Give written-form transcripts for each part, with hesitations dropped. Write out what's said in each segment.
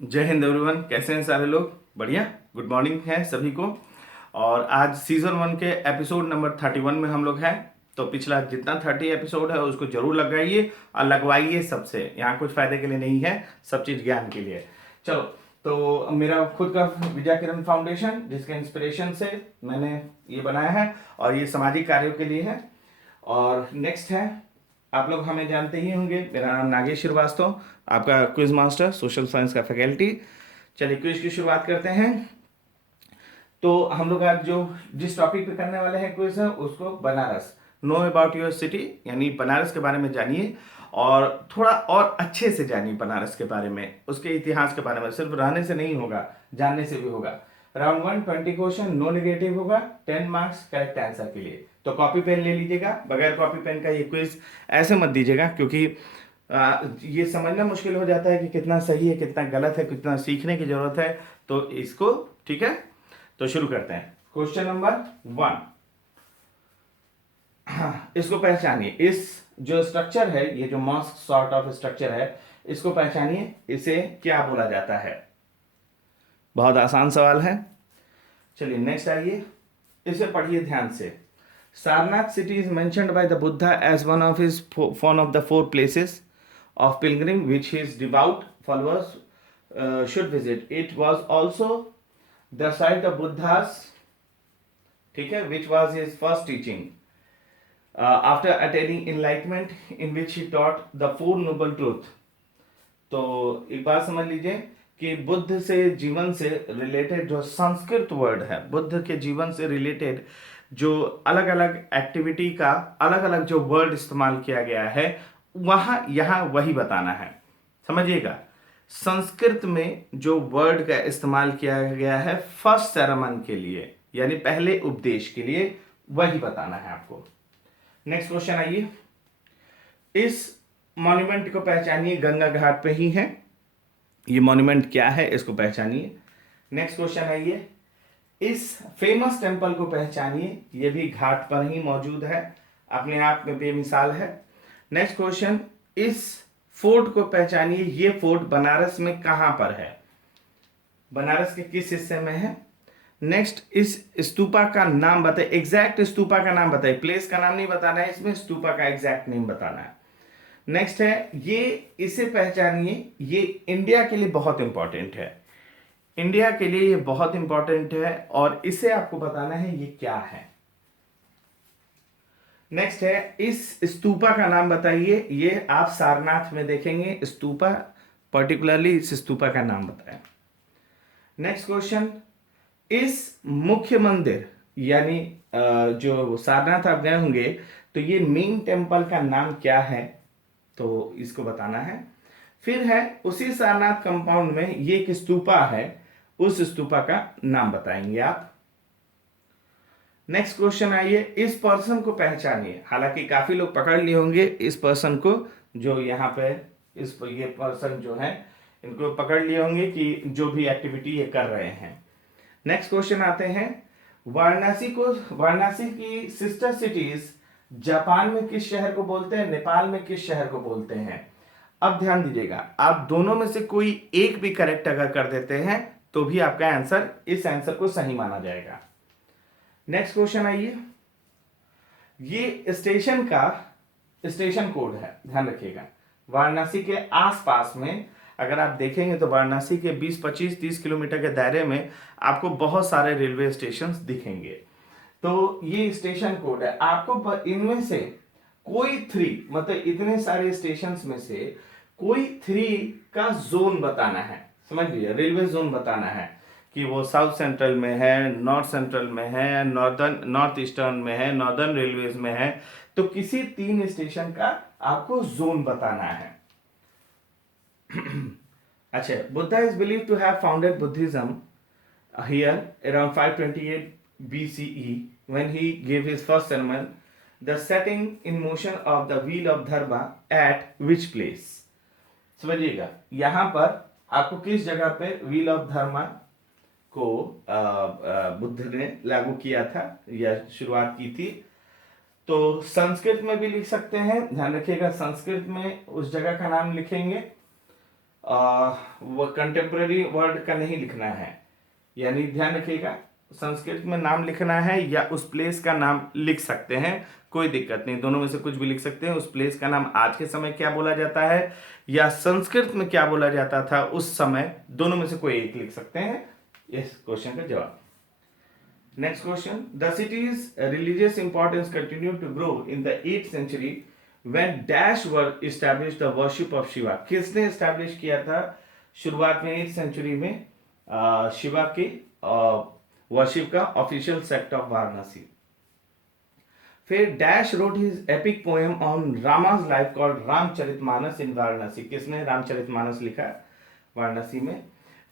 जय हिंद एवरीवन। कैसे हैं सारे लोग? बढ़िया। गुड मॉर्निंग है सभी को। और आज सीजन 1 के एपिसोड नंबर 31 में हम लोग हैं। तो पिछला जितना 30 एपिसोड है उसको जरूर लगाइए और लगवाइए सबसे। यहाँ कुछ फायदे के लिए नहीं है, सब चीज ज्ञान के लिए। चलो, तो मेरा खुद का विद्या किरण फाउंडेशन, जिसके इंस्पिरेशन से मैंने ये बनाया है और ये सामाजिक कार्यों के लिए है। और नेक्स्ट है, आप लोग हमें जानते ही होंगे, मेरा नाम नागेश श्रीवास्तव, आपका क्विज मास्टर, सोशल साइंस का फैकल्टी। चलिए क्विज की शुरुआत करते हैं। तो हम लोग आज जो जिस टॉपिक पे करने वाले हैं क्विज है उसको Banaras, know about your city, यानी बनारस के बारे में जानिए और थोड़ा और अच्छे से जानिए बनारस के बारे में, उसके इतिहास के बारे में। सिर्फ रहने से नहीं होगा, जानने से भी होगा। राउंड 1 20 क्वेश्चन, नो नेगेटिव होगा, 10 मार्क्स करेक्ट आंसर के लिए। तो कॉपी पेन ले लीजिएगा। बगैर कॉपी पेन का ये क्विज ऐसे मत दीजिएगा, क्योंकि ये समझना मुश्किल हो जाता है कि कितना सही है, कितना गलत है, कितना सीखने की जरूरत है। तो इसको, ठीक है, तो शुरू करते हैं। क्वेश्चन नंबर 1, हाँ, इसको पहचानिए। इस जो स्ट्रक्चर है, ये जो मॉस्क सॉर्ट ऑफ स्ट्रक्चर है, इसको पहचानिए। इसे क्या बोला जाता है? बहुत आसान सवाल है। चलिए नेक्स्ट आइए, इसे पढ़िए ध्यान से। Sarnath city is mentioned by the Buddha as one of the 4 places of pilgrim which his devout followers should visit. It was also the site of Buddha's, ठीक है, which was his first teaching after attaining enlightenment, in which he taught the 4 noble truth. तो एक बात समझ लीजिए कि बुद्ध से जीवन से रिलेटेड जो संस्कृत वर्ड है, बुद्ध के जीवन से रिलेटेड जो अलग अलग एक्टिविटी का अलग अलग जो वर्ड इस्तेमाल किया गया है, वहां यहां वही बताना है। समझिएगा, संस्कृत में जो वर्ड का इस्तेमाल किया गया है फर्स्ट सेरेमन के लिए, यानी पहले उपदेश के लिए, वही बताना है आपको। नेक्स्ट क्वेश्चन आइए। इस मॉन्यूमेंट को पहचानिए, गंगा घाट पे ही है। ये मॉन्यूमेंट क्या है, इसको पहचानिए। नेक्स्ट क्वेश्चन आइए। इस फेमस टेम्पल को पहचानिए, ये भी घाट पर ही मौजूद है, अपने आप में बेमिसाल है। नेक्स्ट क्वेश्चन, इस फोर्ट को पहचानिए, ये फोर्ट बनारस में कहां पर है, बनारस के किस हिस्से में है। नेक्स्ट, इस स्तूपा का नाम बताइए, एग्जैक्ट स्तूपा का नाम बताइए, प्लेस का नाम नहीं बताना है इसमें, स्तूपा का एग्जैक्ट नेम बताना है। नेक्स्ट है ये, इसे पहचानिए, ये इंडिया के लिए बहुत इंपॉर्टेंट है, इंडिया के लिए ये बहुत इंपॉर्टेंट है और इसे आपको बताना है ये क्या है। नेक्स्ट है, इस स्तूपा का नाम बताइए, ये आप सारनाथ में देखेंगे स्तूपा, पर्टिकुलरली इस स्तूपा का नाम बताएं। नेक्स्ट क्वेश्चन, इस मुख्य मंदिर यानी जो सारनाथ आप गए होंगे, तो ये मेन टेम्पल का नाम क्या है, तो इसको बताना है। फिर है, उसी सारनाथ कंपाउंड में ये एक स्तूपा है, उस स्तूपा का नाम बताएंगे आप। नेक्स्ट क्वेश्चन आइए, इस पर्सन को पहचानिए। हालांकि काफी लोग पकड़ लिए होंगे इस पर्सन को, जो यहाँ पे ये पर्सन जो है, इनको पकड़ लिए होंगे कि जो भी एक्टिविटी ये कर रहे हैं। नेक्स्ट क्वेश्चन आते हैं, वाराणसी की सिस्टर सिटीज जापान में किस शहर को बोलते हैं, नेपाल में किस शहर को बोलते हैं। अब ध्यान दीजिएगा, आप दोनों में से कोई एक भी करेक्ट अगर कर देते हैं तो भी आपका आंसर, इस आंसर को सही माना जाएगा। नेक्स्ट क्वेश्चन आइए, ये स्टेशन का स्टेशन कोड है, ध्यान रखिएगा। वाराणसी के आसपास में अगर आप देखेंगे तो वाराणसी के 20, 25, 30 किलोमीटर के दायरे में आपको बहुत सारे रेलवे स्टेशन दिखेंगे। तो ये स्टेशन कोड है, आपको इनमें से कोई 3, मतलब इतने सारे स्टेशन में से कोई 3 का जोन बताना है। समझ लीजिए, रेलवे जोन बताना है कि वो साउथ सेंट्रल में है, नॉर्थ सेंट्रल में है, नॉर्थ ईस्टर्न में है, नॉर्दर्न रेलवेज में है। तो किसी 3 स्टेशन का आपको जोन बताना है। अच्छा, Buddha is believe to have founded Buddhism here around 528 BCE when he gave his first sermon, the setting in motion of the wheel of dharma at which place। समझिएगा, यहां पर आपको किस जगह पे व्हील ऑफ धर्मा को बुद्ध ने लागू किया था या शुरुआत की थी। तो संस्कृत में भी लिख सकते हैं, ध्यान रखिएगा, संस्कृत में उस जगह का नाम लिखेंगे। वो कंटेम्प्रेरी वर्ड का नहीं लिखना है, यानी ध्यान रखिएगा, संस्कृत में नाम लिखना है या उस प्लेस का नाम लिख सकते हैं, कोई दिक्कत नहीं, दोनों में से कुछ भी लिख सकते हैं। उस प्लेस का नाम आज के समय क्या बोला जाता है या संस्कृत में क्या बोला जाता था उस समय, दोनों में से कोई एक लिख सकते हैं। इस क्वेश्चन का जवाब। Next question, the cities religious importance continue to grow in the 8th century when dash were established the worship of Shiva. किसने एस्टैब्लिश किया था शुरुआत में 8th सेंचुरी में शिवा के वर्शिप का ऑफिशियल सेक्ट ऑफ वाराणसी। फिर dash wrote his epic poem on Rama's life called Ramcharitmanas in Varanasi. किसने रामचरितमानस लिखा वाराणसी में।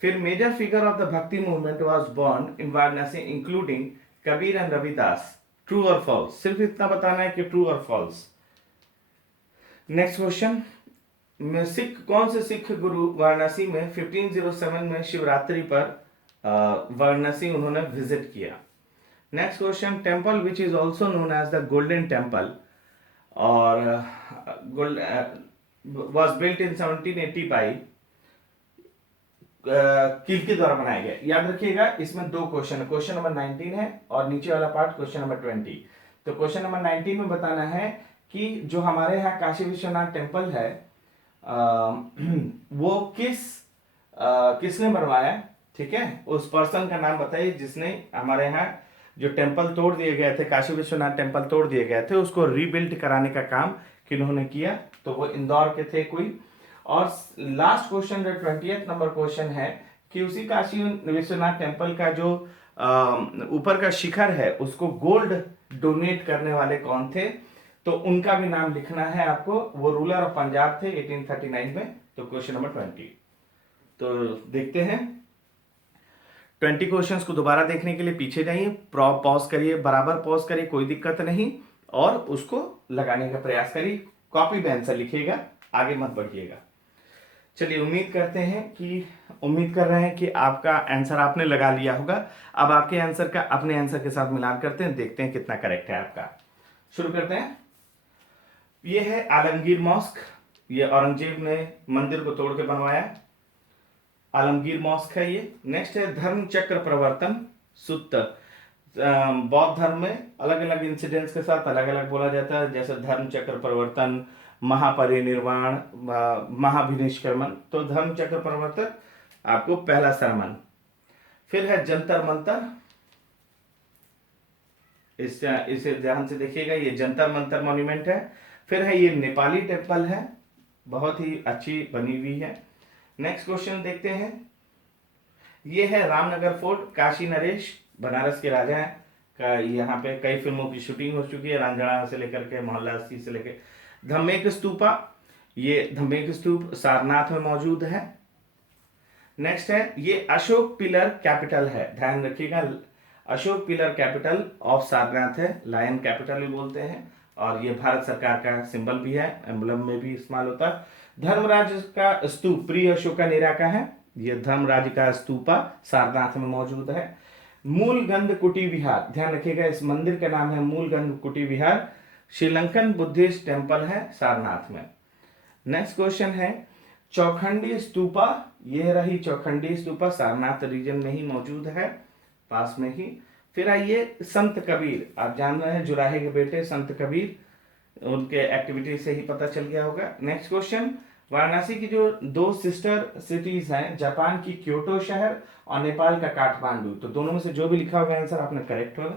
फिर major figure of the Bhakti movement was born in Varanasi including Kabir and Ravidas. True और फॉल्स, सिर्फ इतना बताना है कि ट्रू और फॉल्स। नेक्स्ट क्वेश्चन, कौन से सिख गुरु वाराणसी में 1507 में शिवरात्रि पर वाराणसी उन्होंने विजिट किया। Next question, temple which is also known as the golden temple और वॉज बिल्ट इन 1780 बाई किल के द्वारा बनाया गया। याद रखिएगा इसमें दो क्वेश्चन है, क्वेश्चन नंबर 19 है और नीचे वाला पार्ट क्वेश्चन नंबर 20। तो क्वेश्चन नंबर 19 में बताना है कि जो हमारे यहाँ काशी विश्वनाथ टेम्पल है वो किसने बनवाया, ठीक है, उस पर्सन का नाम बताइए जिसने हमारे यहाँ जो टेम्पल तोड़ दिए गए थे, काशी विश्वनाथ टेम्पल तोड़ दिए गए थे, उसको रीबिल्ड कराने का काम किन्होंने किया। तो वो इंदौर के थे कोई। और लास्ट क्वेश्चन जो 20th नंबर क्वेश्चन है कि उसी काशी विश्वनाथ टेम्पल का जो ऊपर का शिखर है उसको गोल्ड डोनेट करने वाले कौन थे, तो उनका भी नाम लिखना है आपको। वो रूलर ऑफ पंजाब थे 1839 में। तो क्वेश्चन नंबर 20। तो देखते हैं 20 क्वेश्चंस को दोबारा देखने के लिए पीछे जाइए, पॉज करिए, बराबर पॉज करिए, कोई दिक्कत नहीं, और उसको लगाने का प्रयास करिए। कॉपी में आंसर लिखिएगा, आगे मत बढ़िएगा। चलिए उम्मीद कर रहे हैं कि आपका आंसर आपने लगा लिया होगा। अब आपके आंसर का अपने आंसर के साथ मिलान करते हैं, देखते हैं कितना करेक्ट है आपका। शुरू करते हैं। ये है आलमगीर मॉस्क, ये औरंगजेब ने मंदिर को तोड़ के बनवाया, आलमगीर मॉस्क है ये। नेक्स्ट है धर्म चक्र प्रवर्तन सुत्त। बौद्ध धर्म में अलग अलग इंसिडेंट्स के साथ अलग अलग बोला जाता है, जैसे धर्म चक्र प्रवर्तन, महापरिनिर्वाण, महाभिनिष्क्रमण। तो धर्म चक्र प्रवर्तन आपको पहला सरमन। फिर है जंतर मंतर, इसे ध्यान से देखिएगा, ये जंतर मंतर मॉन्यूमेंट है। फिर है ये नेपाली टेम्पल है, बहुत ही अच्छी बनी हुई है। नेक्स्ट क्वेश्चन देखते हैं। ये है रामनगर फोर्ट, काशी नरेश बनारस के राजा हैं का, यहाँ पे कई फिल्मों की शूटिंग हो चुकी है, रांझणा से लेकर के मोहल्ला अस्सी से लेकर। धम्मेक स्तूपा, ये धम्मेक स्तूप सारनाथ में मौजूद है। नेक्स्ट है ये अशोक पिलर कैपिटल है, ध्यान रखिएगा, Ashok pillar capital of Sarnath है, लायन कैपिटल भी बोलते हैं, और ये भारत सरकार का सिंबल भी है, एम्बलम में भी इस्तेमाल होता है। धर्मराज का स्तूप प्री अशोकानेरा का है, ये धर्मराज का स्तूपा सारनाथ में मौजूद है। मूलगंध कुटी विहार, ध्यान रखिएगा इस मंदिर का नाम है मूलगंध कुटी विहार, श्रीलंकन बुद्धिस्ट टेम्पल है सारनाथ में। नेक्स्ट क्वेश्चन है चौखंडी स्तूपा, यह रही चौखंडी स्तूपा, सारनाथ रीजन में ही मौजूद है, पास में ही। फिर आइए संत कबीर, आप जान रहे हैं जुराहे के बेटे संत कबीर, उनके एक्टिविटी से ही पता चल गया होगा। नेक्स्ट क्वेश्चन, वाराणसी की जो दो सिस्टर सिटीज हैं, जापान की क्योटो शहर और नेपाल का काठमांडू, तो दोनों में से जो भी लिखा होगा आंसर आपने करेक्ट होगा।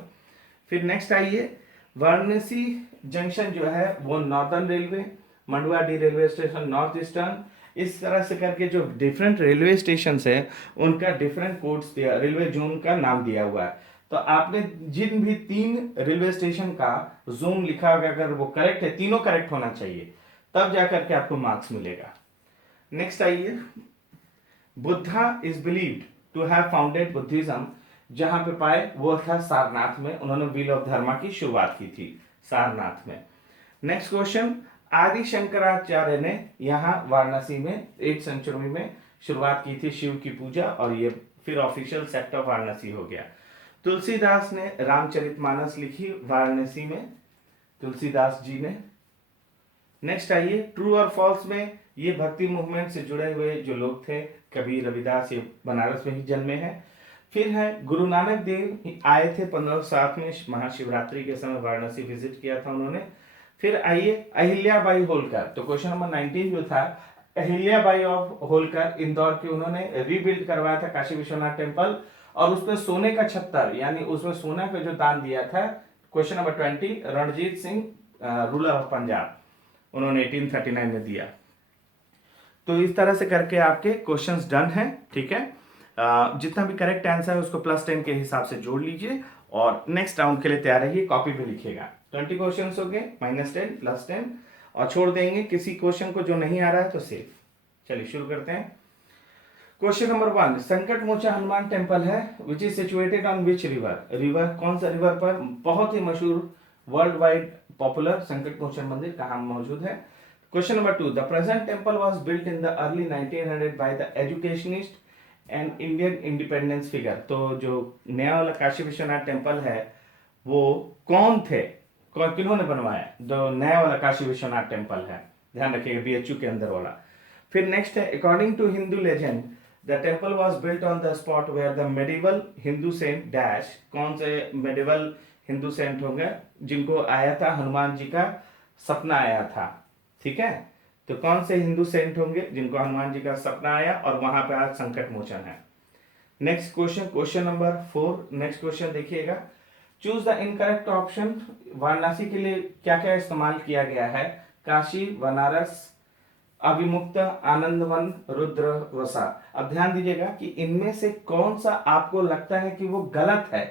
फिर नेक्स्ट आइए वाराणसी जंक्शन जो है वो northern railway, Manduadih railway station north eastern, इस तरह से करके जो डिफरेंट रेलवे स्टेशन है उनका डिफरेंट कोड्स दिया, रेलवे जोन का नाम दिया हुआ है। तो आपने जिन भी 3 रेलवे स्टेशन का जोन लिखा होगा अगर वो करेक्ट है, तीनों करेक्ट होना चाहिए, तब जाकर के आपको मार्क्स मिलेगा। नेक्स्ट आइए, Buddha is believed to have founded Buddhism, जहां पे पाए वो था सारनाथ में, उन्होंने व्हील ऑफ धर्मा की शुरुआत की थी सारनाथ में। नेक्स्ट क्वेश्चन, आदि शंकराचार्य ने यहाँ वाराणसी में 8th सेंचुरी में शुरुआत की थी शिव की पूजा, और ये फिर ऑफिशियल सेक्ट ऑफ वाराणसी हो गया। तुलसीदास ने रामचरितमानस लिखी वाराणसी में, तुलसीदास जी ने। नेक्स्ट आइए, ट्रू और फॉल्स में ये भक्ति मूवमेंट से जुड़े हुए जो लोग थे, कबीर, रविदास, ये बनारस में ही जन्मे हैं। फिर है गुरु नानक देव आए थे 1507 में, महाशिवरात्रि के समय वाराणसी विजिट किया था उन्होंने। फिर आइए अहिल्याबाई होलकर, तो क्वेश्चन नंबर 19 जो था, अहिल्याबाई ऑफ होलकर इंदौर के, उन्होंने रीबिल्ड करवाया था काशी विश्वनाथ टेम्पल, और उसमें सोने का छत्तर, यानी उसमें सोना का जो दान दिया था। Question number 20, Ranjit Singh ruler of Punjab, उन्होंने 1839 में दिया। तो इस तरह से करके आपके क्वेश्चंस डन हैं, ठीक है। जितना भी करेक्ट आंसर है उसको +10 के हिसाब से जोड़ लीजिए और नेक्स्ट राउंड के लिए तैयार रहिए, कॉपी पे लिखिएगा। 20 क्वेश्चंस हो गए, -10 +10, और छोड़ देंगे किसी क्वेश्चन को जो नहीं आ रहा है तो सेफ। चलिए शुरू करते हैं। क्वेश्चन नंबर 1, संकट मोचन हनुमान टेम्पल है which is situated on which river, river कौन सा रिवर पर बहुत ही मशहूर वर्ल्ड वाइड पॉपुलर संकट मोचन मंदिर कहाँ मौजूद है। Question number 2, the present temple was built in the early 1900 by the educationist and Indian independence figure, तो जो नया वाला काशी विश्वनाथ टेम्पल है वो कौन थे, किन्होंने बनवाया, जो नया वाला काशी विश्वनाथ टेम्पल है, ध्यान रखिएगा बीएचयू के अंदर वाला। फिर नेक्स्ट है, according to Hindu legend the temple was built on the spot where the medieval Hindu saint dash, कौन से मेडिवल हिंदू सेंट होंगे जिनको आया था हनुमान जी का सपना आया था, ठीक है। तो कौन से हिंदू सेंट होंगे जिनको हनुमान जी का सपना आया और वहां पे आज संकट मोचन है। Next question, question number 4, next question देखिएगा, choose the incorrect option. Varanasi के लिए क्या क्या इस्तेमाल किया गया है, काशी, बनारस, अभिमुक्त, आनंदवन, रुद्र, वसा। अब ध्यान दीजिएगा कि इनमें से कौन सा आपको लगता है कि वो गलत है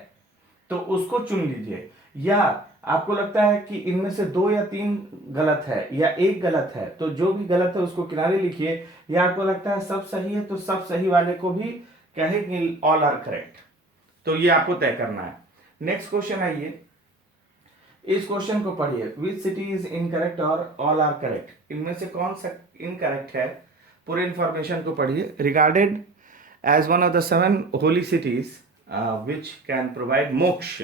तो उसको चुन लीजिए, या आपको लगता है कि इनमें से 2 या 3 गलत है या एक गलत है तो जो भी गलत है उसको किनारे लिखिए, या आपको लगता है सब सही है तो सब सही वाले को भी कहे कि ऑल आर करेक्ट, तो ये आपको तय करना है। नेक्स्ट क्वेश्चन आइए, इस क्वेश्चन को पढ़िए, विच सिटी इज इनकरेक्ट और ऑल आर करेक्ट, इनमें से कौन सा इनकरेक्ट है, पूरे इंफॉर्मेशन को पढ़िए। Regarded as one of the 7 holy cities which can provide moksha,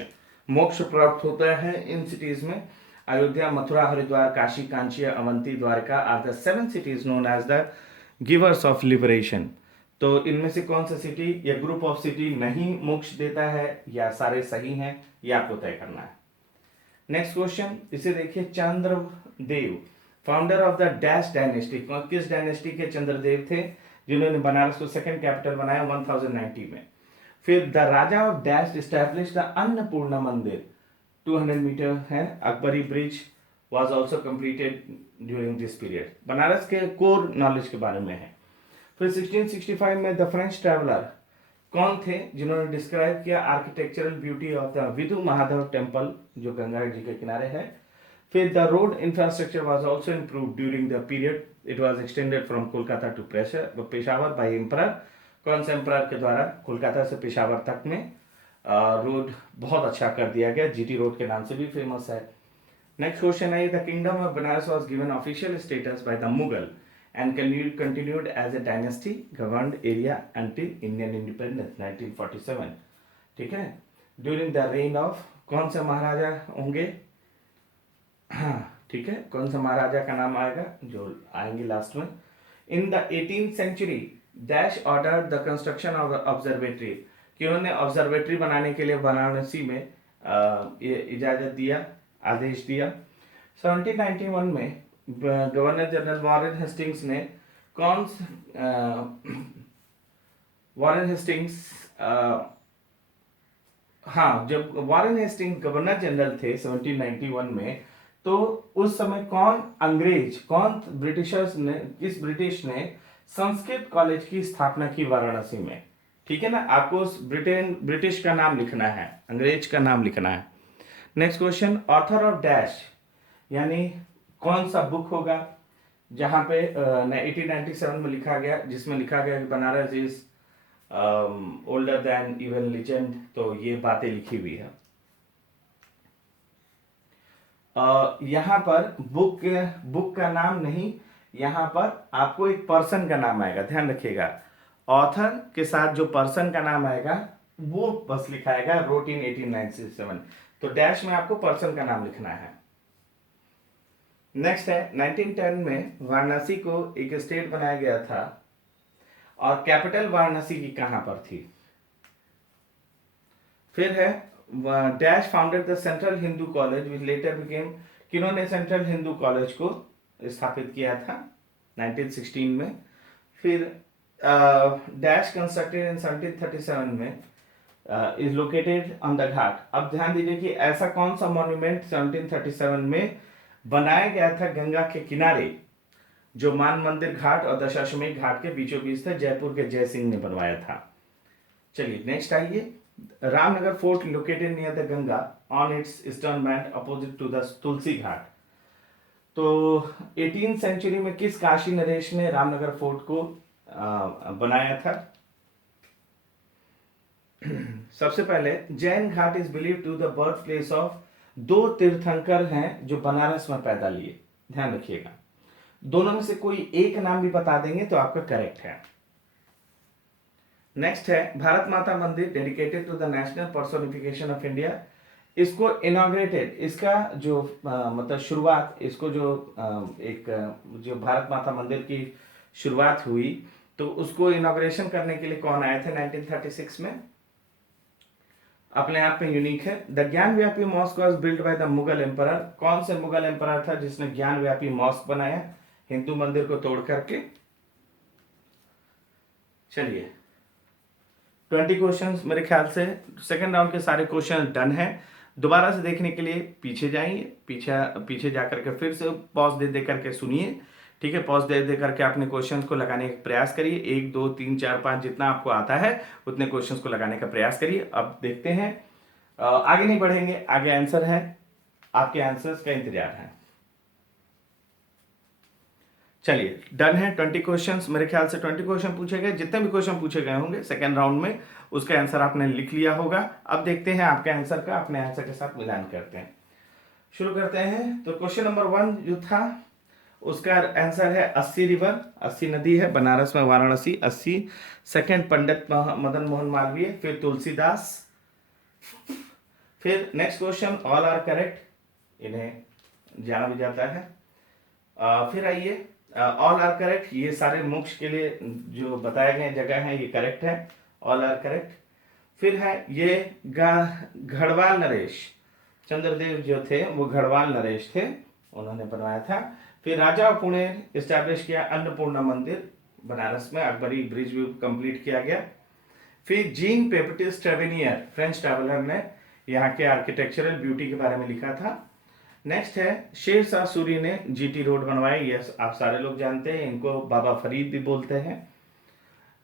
मोक्ष प्राप्त होता है इन सिटीज में, Ayodhya, Mathura, Haridwar, Kashi, Kanchi, Avanti, Dwarka are the 7 cities known as the givers of liberation. तो इनमें से कौन सा सिटी या ग्रुप ऑफ सिटी नहीं मोक्ष देता है, या सारे सही हैं, ये आपको तय करना है। नेक्स्ट क्वेश्चन, इसे देखिए, Chandradev founder of the dash dynasty, किस डायनेस्टी के चंद्रदेव थे जिन्होंने बनारस को सेकंड कैपिटल बनाया 1090 में। फिर the Raja of dash establish the Annapurna मंदिर, 200 मीटर है, Akbari bridge was also completed during this period. Banaras के कोर नॉलेज के बारे में है। फिर 1665 में द फ्रेंच ट्रैवलर कौन थे जिन्होंने डिस्क्राइब किया architectural beauty of the Vidhu Mahadev temple जो गंगा जी के किनारे है। फिर the road infrastructure was also improved during the period, it was extended from Kolkata to Peshawar by emperor, कौन से एम्परर के द्वारा कोलकाता से पेशावर तक में रोड बहुत अच्छा कर दिया गया, जीटी रोड के नाम से भी फेमस है। नेक्स्ट क्वेश्चन है, the kingdom of Banaras was given official status bye the Mughal and continued as a dynasty governed area until Indian independence 1947, ठीक है। ड्यूरिंग द रेन ऑफ कौन सा महाराजा होंगे, हाँ ठीक है, कौन सा महाराजा का नाम आएगा जो आएंगे लास्ट में। In the 18th century dash order the construction of observatory, कि उन्होंने ऑब्जर्वेटरी बनाने के लिए वाराणसी में ये इजाजत दिया, आदेश दिया। 1791 में गवर्नर जनरल वॉरेन हेस्टिंग्स ने वॉरेन हेस्टिंग्स हाँ, जब वॉरेन हेस्टिंग्स गवर्नर जनरल थे 1791 में, तो उस समय कौन ब्रिटिशर्स ने, किस ब्रिटिश ने संस्कृत कॉलेज की स्थापना की वाराणसी में, ठीक है ना। आपको ब्रिटिश का नाम लिखना है, अंग्रेज का नाम लिखना है। Next question, author of dash, यानी कौन सा बुक होगा जहां पे 1897 में लिखा गया, जिसमें लिखा गया कि Banaras is older than even legend, तो ये बातें लिखी हुई है। यहाँ पर बुक का नाम नहीं, यहाँ पर आपको एक पर्सन का नाम आएगा, ध्यान रखिएगा। ऑथर के साथ जो पर्सन का नाम आएगा वो बस लिखा आएगा, रोट इन 1897, तो डैश में आपको पर्सन का नाम लिखना है। नेक्स्ट है 1910 में वाराणसी को एक स्टेट बनाया गया था और कैपिटल वाराणसी की कहां पर थी। फिर है dash founded the central Hindu college which later became, किन्होंने सेंट्रल हिंदू कॉलेज को स्थापित किया था 1916 में। फिर डैश कंस्ट्रक्टेड इन 1737 में इज लोकेटेड ऑन द घाट। अब ध्यान दीजिए कि ऐसा कौन सा मॉन्यूमेंट 1737 में बनाया गया था गंगा के किनारे, जो मान मंदिर घाट और दशाश्वमेध घाट के बीचों बीच था, जयपुर के जय सिंह ने बनवाया था। चलिए नेक्स्ट आइए, Ramnagar fort located near the Ganga on its eastern bank opposite to the Tulsi Ghat. तो 18th सेंचुरी में किस काशी नरेश ने रामनगर फोर्ट को बनाया था? सबसे पहले Jain Ghat is believe to the birth place of, दो तीर्थंकर हैं जो बनारस में पैदा लिए, ध्यान रखिएगा। दोनों में से कोई एक नाम भी बता देंगे तो आपका करेक्ट है। नेक्स्ट है Bharat Mata Mandir dedicated to the national personification of India. इसको इनॉग्रेटेड, इसका जो मतलब शुरुआत, इसको जो जो भारत माता मंदिर की शुरुआत हुई तो उसको इनॉग्रेशन करने के लिए कौन आए थे 1936 में? अपने आप में यूनिक है। The Gyanvapi mosque was built by the Mughal emperor. कौन से मुगल एम्परर था जिसने ज्ञान व्यापी मॉस्क बनाया हिंदू मंदिर को तोड़ करके? चलिए 20 क्वेश्चंस मेरे ख्याल से सेकंड राउंड के सारे क्वेश्चन डन हैं। दोबारा से देखने के लिए पीछे जाइए, पीछे जाकर के फिर से पॉज दे करके सुनिए, ठीक है। पॉज दे करके अपने क्वेश्चंस को लगाने का प्रयास करिए। 1 2 3 4 5 जितना आपको आता है उतने क्वेश्चंस को लगाने का प्रयास करिए। अब देखते हैं, आगे नहीं बढ़ेंगे, आगे आंसर है, आपके आंसर्स का इंतजार है। चलिए डन है। 20 क्वेश्चंस मेरे ख्याल से 20 क्वेश्चन पूछे गए। जितने भी क्वेश्चन पूछे गए होंगे सेकेंड राउंड में उसका आंसर आपने लिख लिया होगा। अब देखते हैं आपके आंसर का, अपने आंसर के साथ मिलान करते हैं। शुरू करते हैं। तो क्वेश्चन नंबर 1 जो था उसका आंसर है 80 रिवर, 80 नदी है बनारस में, वाराणसी 80। सेकंड पंडित मदन मोहन मालवीय, फिर तुलसीदास। फिर next question all are correct, इन्हें जाना भी जाता है। फिर आइए ऑल आर करेक्ट, ये सारे मोक्ष के लिए जो बताए गए जगह हैं ये करेक्ट है, ऑल आर करेक्ट। फिर है ये गढ़वाल नरेश, चंद्रदेव जो थे वो गढ़वाल नरेश थे, उन्होंने बनवाया था। फिर राजा पुणे इस्टेब्लिश किया अन्नपूर्णा मंदिर बनारस में, अकबरी ब्रिज भी कंप्लीट किया गया। फिर जीन पेपटिस ट्रेवेनियर फ्रेंच ट्रैवलर ने यहाँ के आर्किटेक्चरल ब्यूटी के बारे में लिखा था। नेक्स्ट है शेर शाह सूरी ने जीटी रोड बनवाई, ये आप सारे लोग जानते हैं, इनको बाबा फरीद भी बोलते हैं।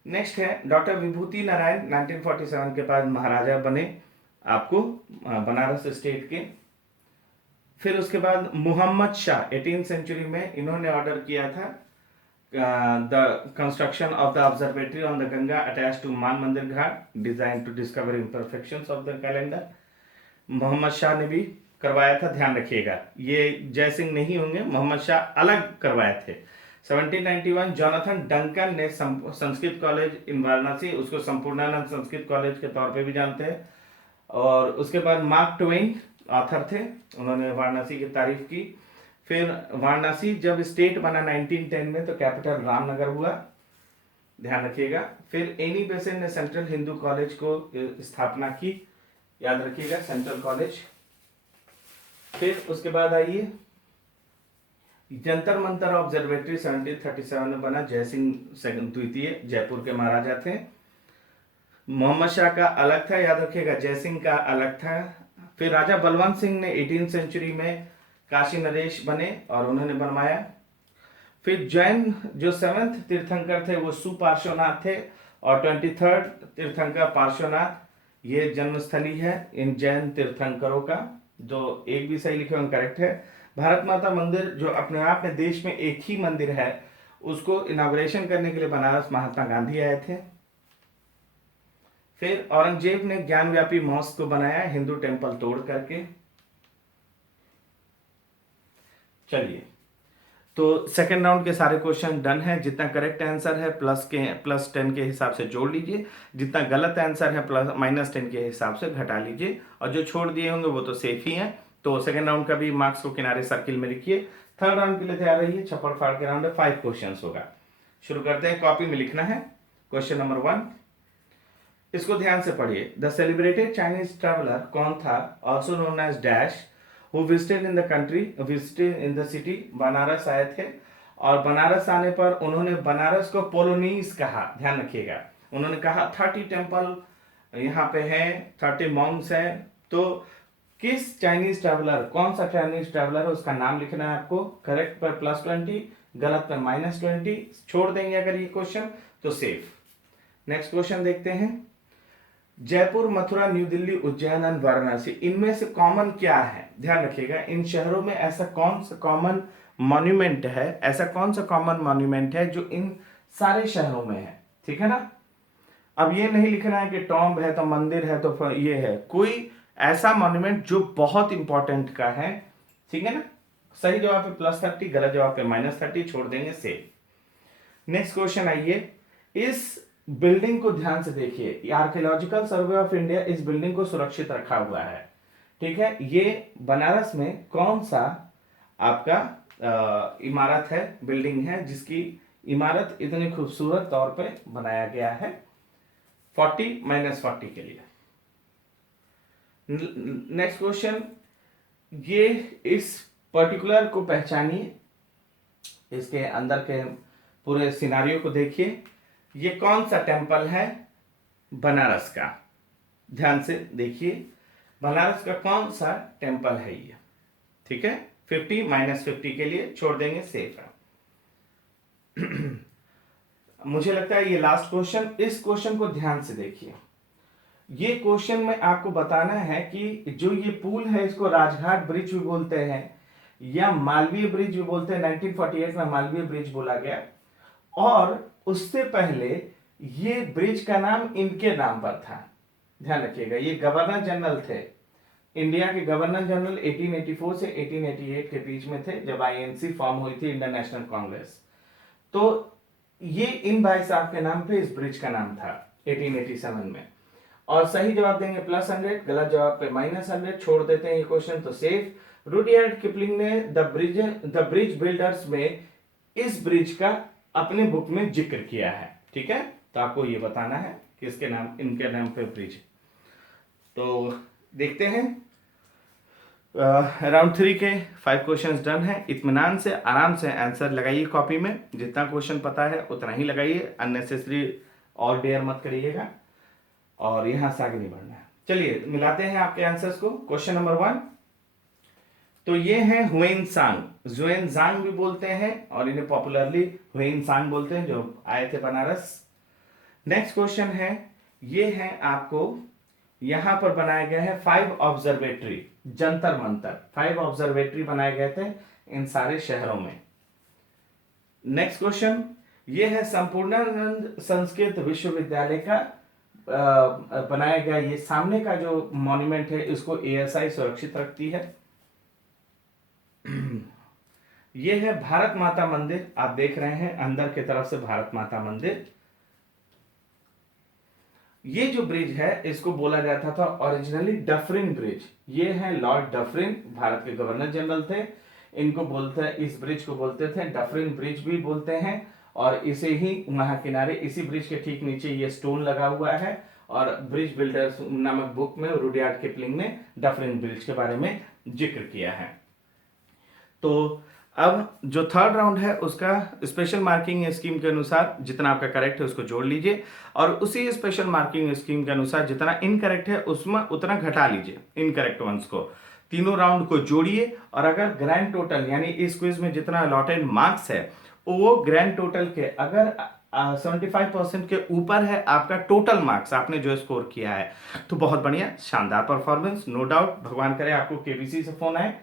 नेक्स्ट है डॉक्टर विभूति नारायण 1947 के बाद महाराजा बने आपको बनारस स्टेट के। फिर उसके बाद मोहम्मद शाह 18th सेंचुरी में इन्होंने ऑर्डर किया था the construction of the observatory on the Ganga attach to Man Mandir Ghat, design to discover imperfections of the calendar. Mohammad Shah ने भी करवाया था, ध्यान रखिएगा, ये जय सिंह नहीं होंगे, मोहम्मद शाह अलग करवाए थे। 1791 जॉनथन डंकन ने संस्कृत कॉलेज इन वाराणसी, उसको संपूर्णानंद संस्कृत कॉलेज के तौर पे भी जानते हैं। और उसके बाद मार्क ट्वेन ऑथर थे, उन्होंने वाराणसी की तारीफ की। फिर वाराणसी जब स्टेट बना 1910 में तो कैपिटल रामनगर हुआ, ध्यान रखिएगा। फिर एनी बेसेंट ने सेंट्रल हिंदू कॉलेज को स्थापना की, याद रखिएगा सेंट्रल कॉलेज। फिर उसके बाद आइए जंतर मंतर ऑब्जर्वेटरी 1737 में बना, जय सिंह द्वितीय जयपुर के महाराजा थे। मोहम्मद शाह का अलग था, याद रखिएगा, जय सिंह का अलग था। फिर राजा बलवंत सिंह ने 18th सेंचुरी में काशी नरेश बने और उन्होंने बनवाया। फिर जैन जो 7th तीर्थंकर थे वो सुपार्श्वनाथ थे और 23rd तीर्थंकर पार्श्वनाथ, ये जन्मस्थली है इन जैन तीर्थंकरों का। जो एक भी सही लिखे करेक्ट है। भारत माता मंदिर जो अपने आप में देश में एक ही मंदिर है, उसको इनॉग्रेशन करने के लिए बनारस महात्मा गांधी आए थे। फिर औरंगजेब ने ज्ञान व्यापी मॉस्क को बनाया हिंदू टेंपल तोड़ करके। चलिए तो सेकेंड राउंड के सारे क्वेश्चन डन है। जितना करेक्ट आंसर है +10 के हिसाब से जोड़ लीजिए, जितना गलत आंसर है -10 के हिसाब से घटा लीजिए, और जो छोड़ दिए होंगे वो तो सेफ ही हैं। तो सेकेंड राउंड का भी मार्क्स को किनारे सर्किल में लिखिए। थर्ड राउंड के लिए तैयार रहिए, छप्पड़ फाड़ के राउंड है, 5 क्वेश्चन होगा। शुरू करते हैं, कॉपी में लिखना है। क्वेश्चन नंबर 1, इसको ध्यान से पढ़िए। द सेलिब्रेटेड चाइनीज ट्रैवलर कौन था, also known as dash, who visited in the country, visited in the city, Banaras आए थे, और बनारस आने पर उन्होंने बनारस को पोलोनीज कहा। ध्यान रखिएगा, उन्होंने कहा 30 टेम्पल यहाँ पे हैं, 30 मॉन्क्स हैं। तो किस चाइनीज ट्रैवलर, कौन सा चाइनीज ट्रैवलर है, उसका नाम लिखना है आपको। करेक्ट पर +20, गलत पर -20, छोड़ देंगे अगर ये क्वेश्चन तो सेफ। नेक्स्ट क्वेश्चन देखते हैं। जयपुर, मथुरा, न्यू दिल्ली, उज्जैन और वाराणसी, इनमें से कॉमन क्या है। ध्यान रखिएगा, इन शहरों में ऐसा कौन सा कॉमन मॉन्यूमेंट है, ऐसा कौन सा कॉमन मॉन्यूमेंट है जो इन सारे शहरों में है। ठीक है ना। अब ये नहीं लिखना है कि टॉम्ब है तो मंदिर है तो ये है, कोई ऐसा मॉन्यूमेंट जो बहुत इंपॉर्टेंट का है। ठीक है ना। सही जवाब पे +30, गलत जवाब पे -30, छोड़ देंगे सेफ। नेक्स्ट क्वेश्चन आइए, इस बिल्डिंग को ध्यान से देखिए। आर्कियोलॉजिकल सर्वे ऑफ इंडिया इस बिल्डिंग को सुरक्षित रखा हुआ है। ठीक है, ये बनारस में कौन सा आपका इमारत है, बिल्डिंग है, जिसकी इमारत इतनी खूबसूरत तौर पे बनाया गया है। 40 -40 के लिए। नेक्स्ट क्वेश्चन, ये इस पर्टिकुलर को पहचानिए, इसके अंदर के पूरे सिनारियो को देखिए। ये कौन सा टेम्पल है बनारस का, ध्यान से देखिए, बनारस का कौन सा टेम्पल है ये। ठीक है, 50 -50 के लिए, छोड़ देंगे सेफ है। मुझे लगता है ये लास्ट क्वेश्चन, इस क्वेश्चन को ध्यान से देखिए। ये क्वेश्चन में आपको बताना है कि जो ये पुल है इसको राजघाट ब्रिज भी बोलते हैं या मालवीय ब्रिज भी बोलते हैं। 1948 में मालवीय ब्रिज बोला गया, और उससे पहले ये ब्रिज का नाम इनके नाम पर था। ध्यान रखिएगा, ये गवर्नर जनरल थे, इंडिया के गवर्नर जनरल 1884 से 1888 के बीच में थे, जब आईएनसी फॉर्म हुई थी, इंडियन नेशनल कांग्रेस। तो ये इन भाई साहब के नाम पे इस ब्रिज का नाम था 1887 में। और सही जवाब देंगे +100, गलत जवाब पे -100, छोड़ देते हैं ये क्वेश्चन तो सेफ। रुडयार्ड किपलिंग ने द ब्रिज बिल्डर्स में इस ब्रिज का अपने बुक में जिक्र किया है। ठीक है, तो आपको ये बताना है किसके नाम, इनके नाम पे ब्रिज। तो देखते हैं, राउंड 3 के 5 क्वेश्चंस डन है। इत्मीनान से आराम से आंसर लगाइए कॉपी में, जितना क्वेश्चन पता है उतना ही लगाइए, अननेसेसरी और डेयर मत करिएगा, और यहां से आगे नहीं बढ़ना है। चलिए मिलाते हैं आपके आंसर्स को। क्वेश्चन नंबर 1, तो ये है हुएनसांग, जुएनजांग भी बोलते हैं, और इन्हें पॉपुलरली हुएनसांग बोलते हैं, जो आए थे बनारस। नेक्स्ट क्वेश्चन है, ये है आपको यहां पर बनाया गया है 5 ऑब्जर्वेटरी, जंतर मंतर, 5 ऑब्जर्वेटरी बनाए गए थे इन सारे शहरों में। नेक्स्ट क्वेश्चन, ये है संपूर्णानंद संस्कृत विश्वविद्यालय का बनाया गया, ये सामने का जो मॉन्यूमेंट है इसको एएसआई सुरक्षित रखती है। ये है भारत माता मंदिर, आप देख रहे हैं अंदर की तरफ से भारत माता मंदिर। ये जो ब्रिज है इसको बोला जाता था ओरिजिनली डफरिन ब्रिज। ये है लॉर्ड डफरिन, भारत के गवर्नर जनरल थे, इनको बोलते हैं, इस ब्रिज को बोलते थे डफरिन ब्रिज भी बोलते हैं। और इसे ही वहां किनारे, इसी ब्रिज के ठीक नीचे ये स्टोन लगा हुआ है, और ब्रिज बिल्डर्स नामक बुक में रुडयार्ड किपलिंग ने डफरिन ब्रिज के बारे में जिक्र किया है। तो अब जो थर्ड राउंड है उसका स्पेशल मार्किंग स्कीम के अनुसार जितना आपका करेक्ट है उसको जोड़ लीजिए, और उसी स्पेशल मार्किंग स्कीम के अनुसार जितना इनकरेक्ट है उसमें उतना घटा लीजिए इनकरेक्ट वंस को। तीनों राउंड को जोड़िए, और अगर ग्रैंड टोटल यानी इस क्विज में जितना अलॉटेड मार्क्स है वो ग्रैंड टोटल के अगर 75% के ऊपर है आपका टोटल मार्क्स, आपने जो स्कोर किया है, तो बहुत बढ़िया, शानदार परफॉर्मेंस, नो डाउट। भगवान करे आपको केबीसी से फोन आए।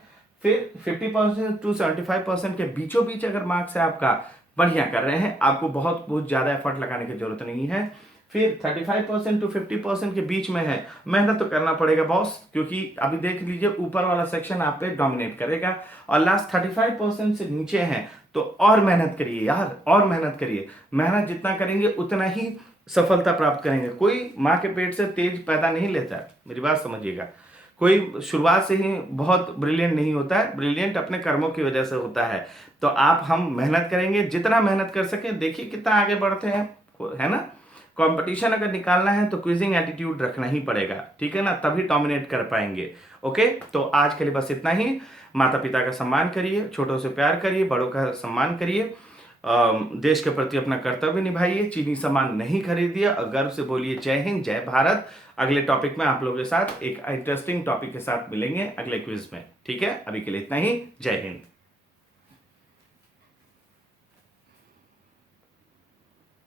फिर 50% to 75% के बीचों बीच अगर मार्क्स है आपका, बढ़िया कर रहे हैं, आपको बहुत ज्यादा एफर्ट लगाने की जरूरत नहीं है। फिर 35% to 50% के बीच में है, मेहनत तो करना पड़ेगा बॉस, क्योंकि अभी देख लीजिए ऊपर वाला सेक्शन आप पे डोमिनेट करेगा। और लास्ट 35% से नीचे है तो और मेहनत करिए यार, और मेहनत करिए, मेहनत जितना करेंगे उतना ही सफलता प्राप्त करेंगे। कोई माँ के पेट से तेज पैदा नहीं लेता, मेरी बात समझिएगा। कोई शुरुआत से ही बहुत ब्रिलियंट नहीं होता है, ब्रिलियंट अपने कर्मों की वजह से होता है। तो आप हम मेहनत करेंगे, जितना मेहनत कर सके, देखिए कितना आगे बढ़ते हैं, है ना। कंपटीशन अगर निकालना है तो क्विजिंग एटीट्यूड रखना ही पड़ेगा, ठीक है ना, तभी डोमिनेट कर पाएंगे। ओके, तो आज के लिए बस इतना ही। माता पिता का सम्मान करिए, छोटों से प्यार करिए, बड़ों का सम्मान करिए, देश के प्रति अपना कर्तव्य निभाइए, चीनी सामान नहीं खरीदिए और गर्व से बोलिए जय हिंद, जय भारत। अगले टॉपिक में आप लोगों के साथ एक इंटरेस्टिंग टॉपिक के साथ मिलेंगे अगले क्विज में, ठीक है। अभी के लिए इतना ही, जय हिंद।